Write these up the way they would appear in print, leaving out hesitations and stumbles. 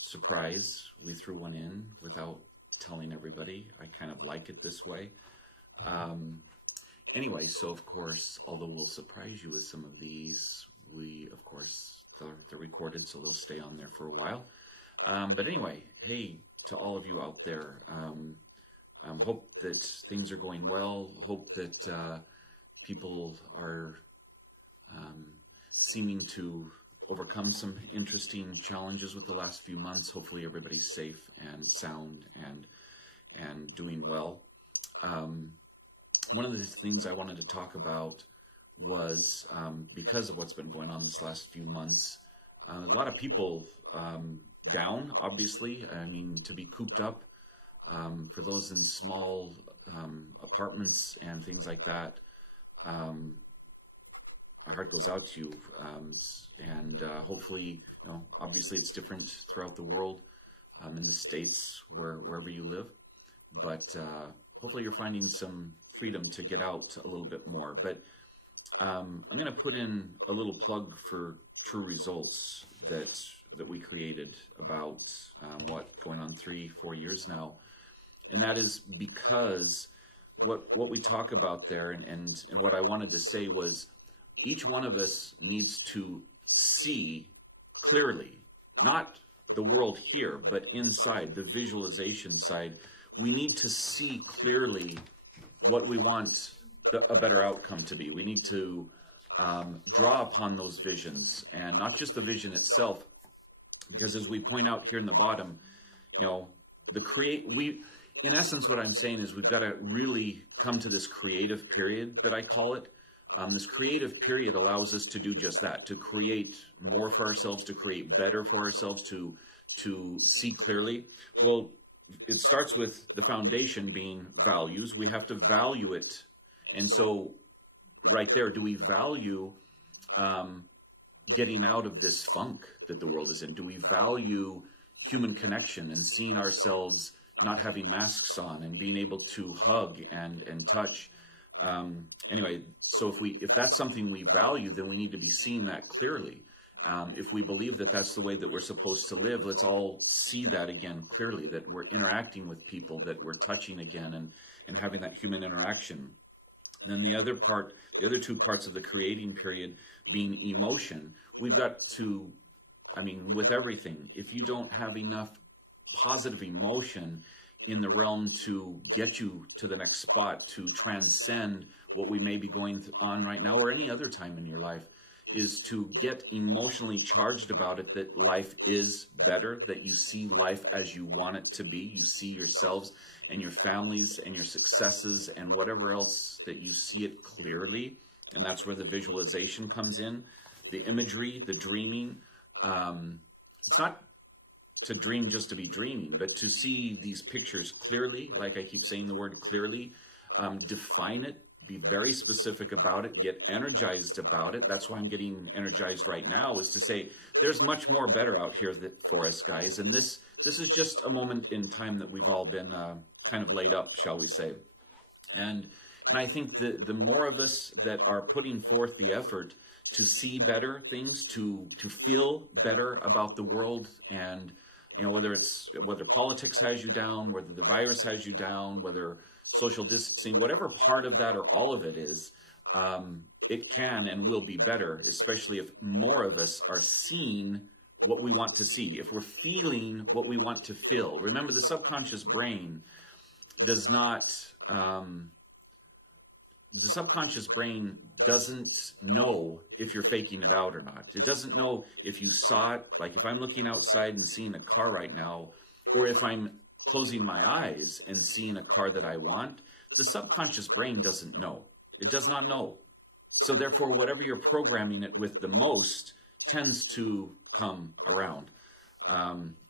surprise, we threw one in without telling everybody. I kind of like it this way. Anyway, so of course, although we'll surprise you with some of these, we, of course, they're recorded, so they'll stay on there for a while. But anyway, hey, to all of you out there, hope that things are going well. Hope that people are seeming to overcome some interesting challenges with the last few months. Hopefully everybody's safe and sound and doing well. One of the things I wanted to talk about was because of what's been going on this last few months, a lot of people down, obviously. I mean, to be cooped up, for those in small apartments and things like that, my heart goes out to you, and hopefully, you know, obviously it's different throughout the world, in the States, wherever you live, but hopefully you're finding some freedom to get out a little bit more. But I'm going to put in a little plug for True Results that we created about going on 3-4 years now, and that is because what we talk about there, and what I wanted to say was, each one of us needs to see clearly, not the world here, but inside, the visualization side. We need to see clearly what we want a better outcome to be. We need to draw upon those visions, and not just the vision itself, because as we point out here in the bottom, you know, in essence, what I'm saying is we've got to really come to this creative period that I call it. This creative period allows us to do just that, to create more for ourselves, to create better for ourselves, to see clearly. Well, it starts with the foundation being values. We have to value it. And so right there, do we value getting out of this funk that the world is in? Do we value human connection and seeing ourselves not having masks on and being able to hug and touch? Anyway, so if that's something we value, then we need to be seeing that clearly. If we believe that that's the way that we're supposed to live, let's all see that again clearly, that we're interacting with people, that we're touching again and having that human interaction. Then the other two parts of the creating period being emotion, we've got to, I mean, with everything, if you don't have enough positive emotion in the realm to get you to the next spot, to transcend what we may be going on right now or any other time in your life, is to get emotionally charged about it, that life is better, that you see life as you want it to be. You see yourselves and your families and your successes and whatever else, that you see it clearly. And that's where the visualization comes in, the imagery, the dreaming. It's not to dream just to be dreaming, but to see these pictures clearly, like I keep saying the word clearly, define it, be very specific about it, get energized about it. That's why I'm getting energized right now, is to say there's much more better out here for us, guys. And this is just a moment in time that we've all been kind of laid up, shall we say. And I think the more of us that are putting forth the effort to see better things, to feel better about the world, and you know, whether politics has you down, whether the virus has you down, whether social distancing, whatever part of that or all of it is, it can and will be better, especially if more of us are seeing what we want to see, if we're feeling what we want to feel. Remember, the subconscious brain does not, the subconscious brain doesn't know if you're faking it out or not. It doesn't know if you saw it, like if I'm looking outside and seeing a car right now, or if I'm closing my eyes and seeing a car that I want. The subconscious brain doesn't know. It does not know. So therefore, whatever you're programming it with the most tends to come around.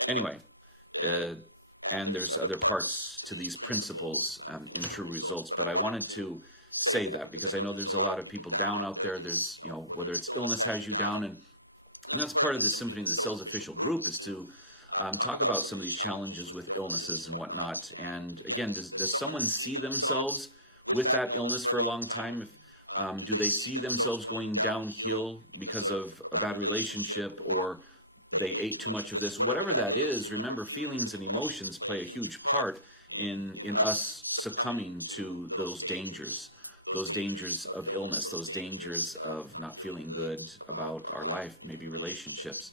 Anyway, and there's other parts to these principles in True Results, but I wanted to say that because I know there's a lot of people down out there. There's, you know, whether it's illness has you down, and that's part of the Symphony of the Cells official group, is to talk about some of these challenges with illnesses and whatnot. And again, does someone see themselves with that illness for a long time? Do they see themselves going downhill because of a bad relationship, or they ate too much of this, whatever that is. Remember, feelings and emotions play a huge part in us succumbing to those dangers of illness, those dangers of not feeling good about our life, maybe relationships.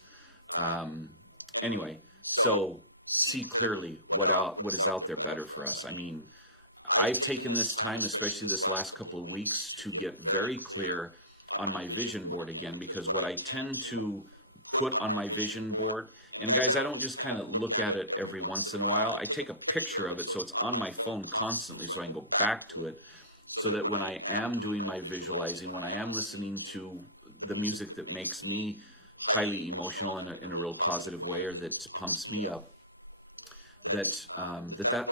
Anyway, so see clearly what is out there better for us. I mean, I've taken this time, especially this last couple of weeks, to get very clear on my vision board again, because what I tend to put on my vision board, and guys, I don't just kind of look at it every once in a while. I take a picture of it so it's on my phone constantly so I can go back to it, so that when I am doing my visualizing, when I am listening to the music that makes me highly emotional in a real positive way, or that pumps me up, that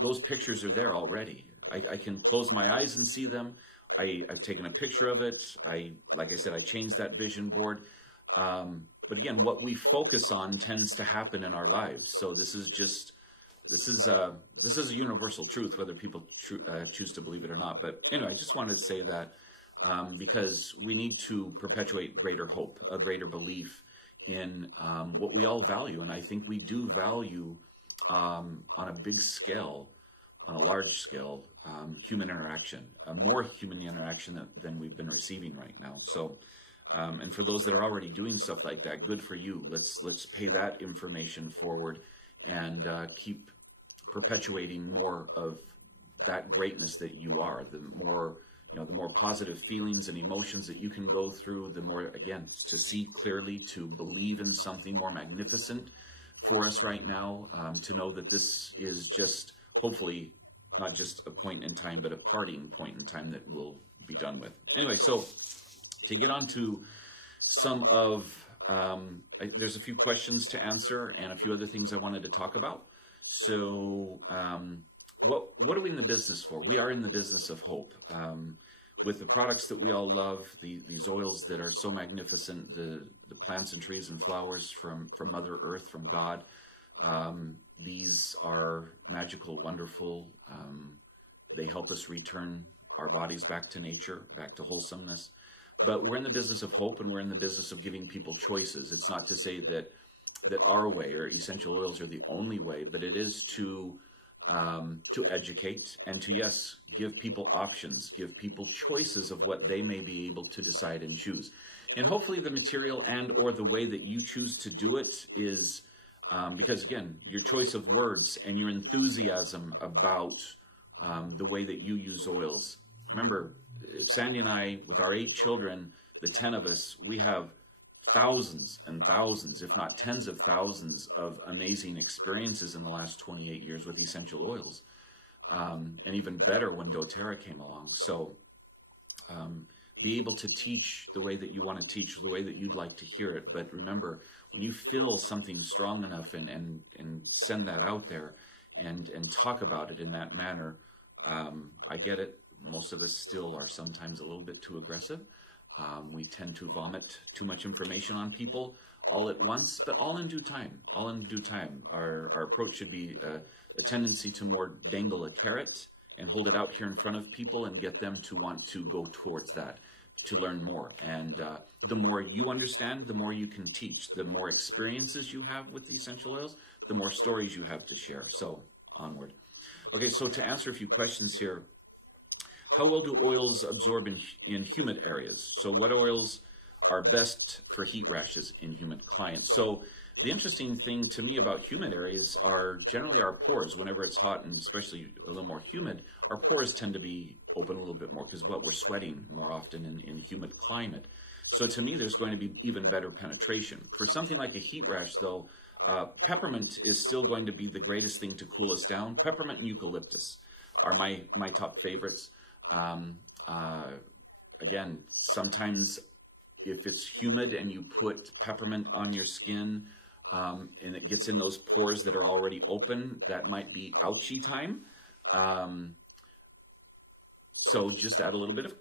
those pictures are there already. I can close my eyes and see them. I've taken a picture of it. Like I said, I changed that vision board. But again, what we focus on tends to happen in our lives. So this is a universal truth, whether people choose to believe it or not. But anyway, I just wanted to say that because we need to perpetuate greater hope, a greater belief in what we all value. And I think we do value on a big scale, on a large scale, human interaction, more human interaction than we've been receiving right now. So, and for those that are already doing stuff like that, good for you. Let's pay that information forward and keep perpetuating more of that greatness that you are. The more positive feelings and emotions that you can go through, the more, again, to see clearly, to believe in something more magnificent for us right now, to know that this is just, hopefully, not just a point in time, but a parting point in time that we'll be done with. Anyway, so to get on to some of, there's a few questions to answer and a few other things I wanted to talk about. So what are we in the business for? We are in the business of hope. With the products that we all love, these oils that are so magnificent, the plants and trees and flowers from Mother Earth, from God, these are magical, wonderful. They help us return our bodies back to nature, back to wholesomeness. But we're in the business of hope, and we're in the business of giving people choices. It's not to say that our way or essential oils are the only way, but it is to educate and to, yes, give people options, give people choices of what they may be able to decide and choose. And hopefully the material and or the way that you choose to do it is, because again, your choice of words and your enthusiasm about the way that you use oils. Remember, Sandy and I, with our 8 children, the 10 of us, we have thousands and thousands, if not tens of thousands, of amazing experiences in the last 28 years with essential oils. And even better when doTERRA came along. So be able to teach the way that you want to teach, the way that you'd like to hear it. But remember, when you feel something strong enough and send that out there and talk about it in that manner, I get it. Most of us still are sometimes a little bit too aggressive. We tend to vomit too much information on people all at once, but all in due time. All in due time. Our approach should be a tendency to more dangle a carrot and hold it out here in front of people and get them to want to go towards that, to learn more. And the more you understand, the more you can teach. The more experiences you have with the essential oils, the more stories you have to share. So onward. Okay, so to answer a few questions here. How well do oils absorb in humid areas? So what oils are best for heat rashes in humid climates? So the interesting thing to me about humid areas are generally our pores. Whenever it's hot and especially a little more humid, our pores tend to be open a little bit more because we're sweating more often in humid climate. So to me, there's going to be even better penetration. For something like a heat rash, though, peppermint is still going to be the greatest thing to cool us down. Peppermint and eucalyptus are my top favorites. Again, sometimes if it's humid and you put peppermint on your skin and it gets in those pores that are already open, that might be ouchy time. So just add a little bit of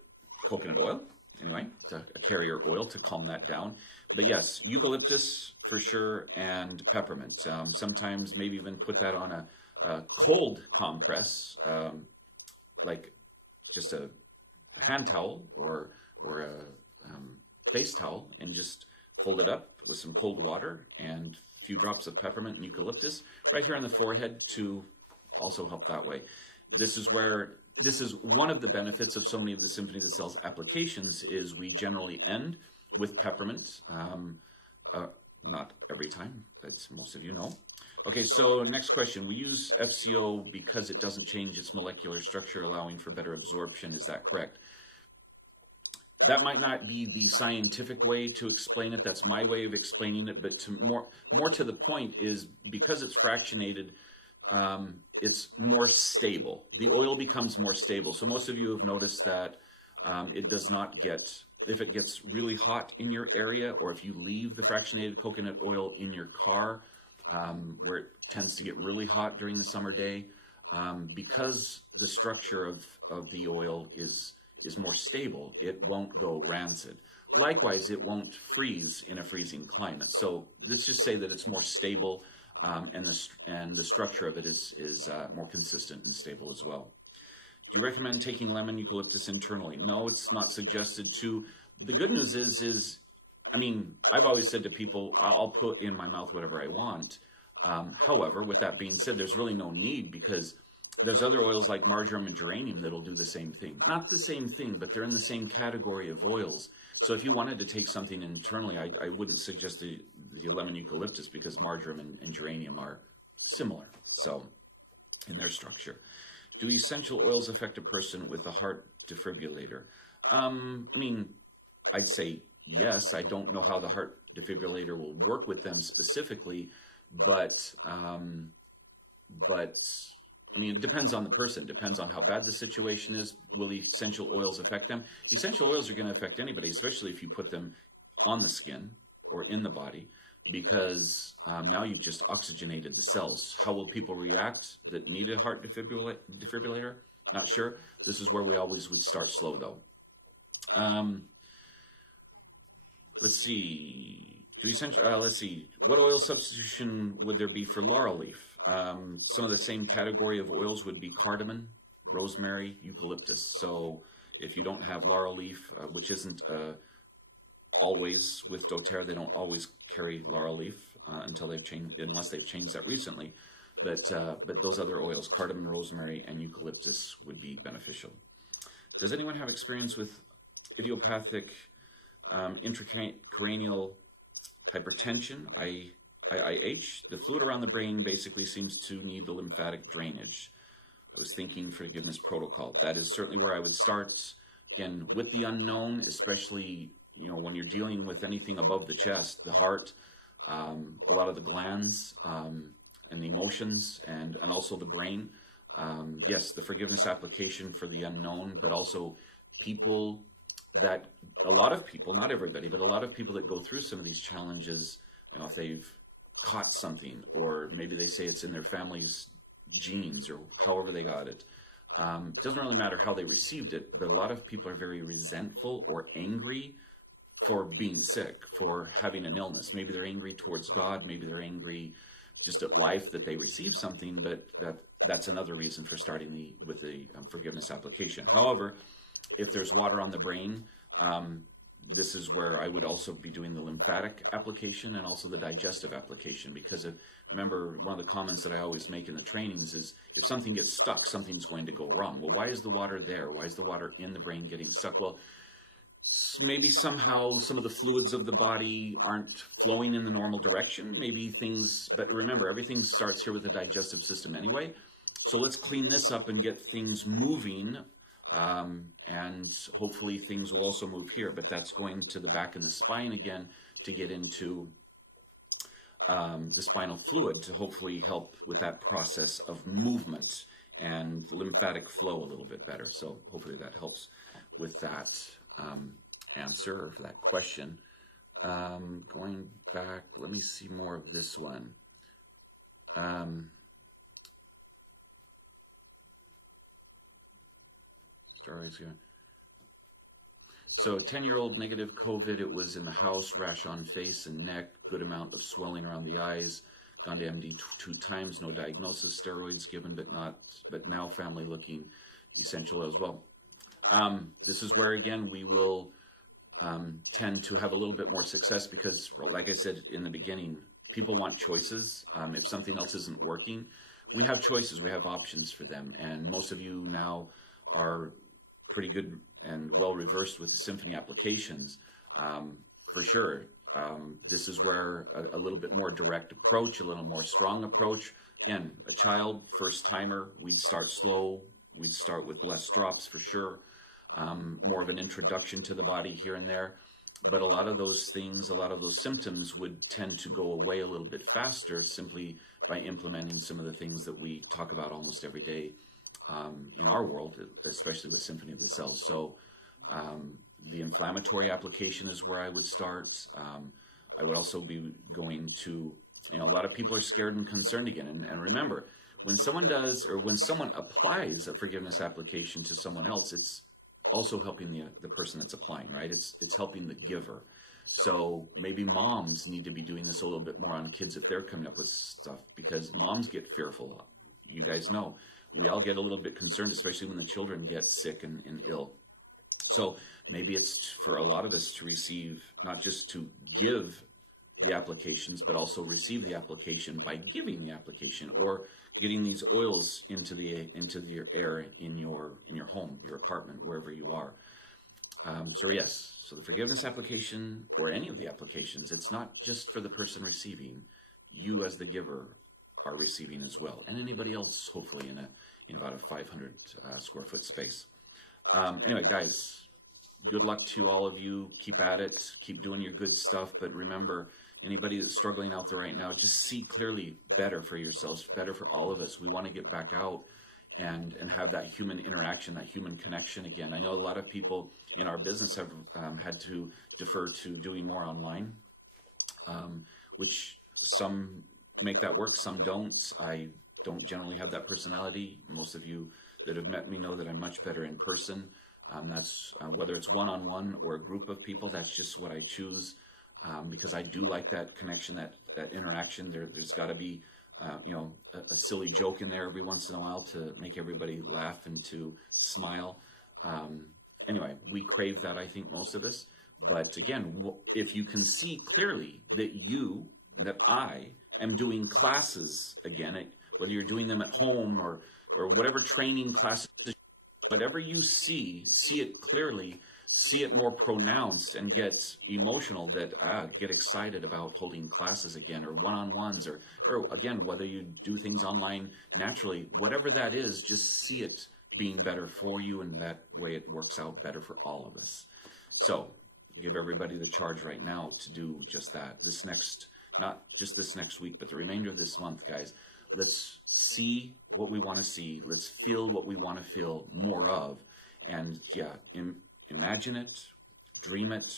coconut oil, anyway, a carrier oil to calm that down. But yes, eucalyptus for sure, and peppermint. Sometimes maybe even put that on a cold compress, like just a hand towel or a face towel, and just fold it up with some cold water and few drops of peppermint and eucalyptus right here on the forehead to also help that way. This is one of the benefits of so many of the Symphony of the Cells applications is we generally end with peppermint. Not every time, as most of you know. Okay, so next question. We use FCO because it doesn't change its molecular structure, allowing for better absorption. Is that correct? That might not be the scientific way to explain it. That's my way of explaining it. But more to the point is because it's fractionated, it's more stable. The oil becomes more stable. So most of you have noticed that it does not get, if it gets really hot in your area, or if you leave the fractionated coconut oil in your car, where it tends to get really hot during the summer day, because the structure of the oil is more stable, it won't go rancid. Likewise, it won't freeze in a freezing climate. So let's just say that it's more stable, and the structure of it is more consistent and stable as well. Do you recommend taking lemon eucalyptus internally? No, it's not suggested to. The good news is, I mean, I've always said to people, I'll put in my mouth whatever I want. However, with that being said, there's really no need because there's other oils like marjoram and geranium that'll do the same thing. Not the same thing, but they're in the same category of oils. So if you wanted to take something internally, I wouldn't suggest the lemon eucalyptus because marjoram and geranium are similar, so in their structure. Do essential oils affect a person with a heart defibrillator? I mean, I'd say yes. I don't know how the heart defibrillator will work with them specifically, but I mean, it depends on the person. It depends on how bad the situation is. Will essential oils affect them? Essential oils are going to affect anybody, especially if you put them on the skin or in the body, because now you've just oxygenated the cells. How will people react that need a heart defibrillator? Not sure. This is where we always would start slow, though. Let's see. Let's see. What oil substitution would there be for laurel leaf? Some of the same category of oils would be cardamom, rosemary, eucalyptus. So if you don't have laurel leaf, which isn't always with doTERRA, they don't always carry laurel leaf until they've changed, unless they've changed that recently. But those other oils, cardamom, rosemary, and eucalyptus would be beneficial. Does anyone have experience with idiopathic intracranial hypertension, IIH? The fluid around the brain basically seems to need the lymphatic drainage. I was thinking forgiveness protocol. That is certainly where I would start. Again, with the unknown, especially when you're dealing with anything above the chest, the heart, a lot of the glands, and the emotions, and also the brain. Yes, the forgiveness application for the unknown, but also people that, a lot of people, not everybody, but a lot of people that go through some of these challenges, if they've caught something, or maybe they say it's in their family's genes, or however they got it. It doesn't really matter how they received it, but a lot of people are very resentful or angry for being sick, for having an illness. Maybe they're angry towards God, maybe they're angry just at life that they received something, but that's another reason for starting with the forgiveness application. However, if there's water on the brain, this is where I would also be doing the lymphatic application and also the digestive application, because remember, one of the comments that I always make in the trainings is if something gets stuck, something's going to go wrong. Well, why is the water there? Why is the water in the brain getting stuck? Well, maybe somehow some of the fluids of the body aren't flowing in the normal direction. Maybe things, but remember, everything starts here with the digestive system anyway. So let's clean this up and get things moving. And hopefully things will also move here, but that's going to the back and the spine again to get into the spinal fluid to hopefully help with that process of movement and lymphatic flow a little bit better. So hopefully that helps with that answer, or for that question. Going back, let me see more of this one. So 10-year-old negative COVID, it was in the house, rash on face and neck, good amount of swelling around the eyes, gone to MD two times, no diagnosis, steroids given, but now family looking essential as well. This is where, again, we will tend to have a little bit more success because, like I said in the beginning, people want choices. If something else isn't working, we have choices, we have options for them. And most of you now are pretty good and well reversed with the Symphony applications, for sure. This is where a little bit more direct approach, a little more strong approach. Again, a child, first timer, we'd start slow. We'd start with less drops for sure. More of an introduction to the body here and there. But a lot of those things, a lot of those symptoms would tend to go away a little bit faster simply by implementing some of the things that we talk about almost every day in our world, especially with Symphony of the Cells. So the inflammatory application is where I would start. I would also be going to, a lot of people are scared and concerned again. And remember, when someone does, or when someone applies a forgiveness application to someone else, it's also helping the person that's applying, right? It's helping the giver. So maybe moms need to be doing this a little bit more on kids if they're coming up with stuff, because moms get fearful. You guys know, we all get a little bit concerned, especially when the children get sick and ill. So maybe it's for a lot of us to receive, not just to give the applications, but also receive the application by giving the application, or getting these oils into the air in your home, your apartment, wherever you are. So yes, so the forgiveness application, or any of the applications, it's not just for the person receiving. You as the giver are receiving as well, and anybody else, hopefully in about a 500 square foot space. Anyway, guys, good luck to all of you. Keep at it. Keep doing your good stuff. But remember, anybody that's struggling out there right now, just see clearly better for yourselves, better for all of us. We want to get back out and have that human interaction, that human connection again. I know a lot of people in our business have had to defer to doing more online, which some make that work, some don't. I don't generally have that personality. Most of you that have met me know that I'm much better in person. That's whether it's one-on-one or a group of people, that's just what I choose, because I do like that connection, that interaction. There's got to be a silly joke in there every once in a while to make everybody laugh and to smile. Anyway, we crave that, I think, most of us. But again, if you can see clearly that I am doing classes again, whether you're doing them at home or whatever training classes, whatever you see it clearly, see it more pronounced, and get emotional, get excited about holding classes again, or one-on-ones, or again, whether you do things online naturally, whatever that is, just see it being better for you, and that way it works out better for all of us. So give everybody the charge right now to do just that. Not just this next week, but the remainder of this month, guys. Let's see what we want to see. Let's feel what we want to feel more of. And yeah, imagine it, dream it,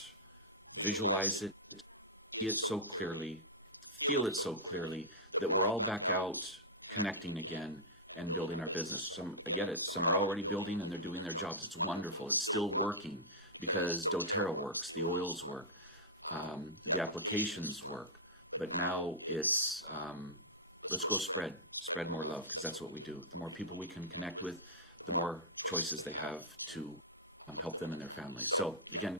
visualize it, see it so clearly, feel it so clearly that we're all back out connecting again and building our business. I get it. Some are already building and they're doing their jobs. It's wonderful. It's still working because doTERRA works, the oils work, the applications work. But now it's, let's go spread more love, because that's what we do. The more people we can connect with, the more choices they have to help them and their families. So again,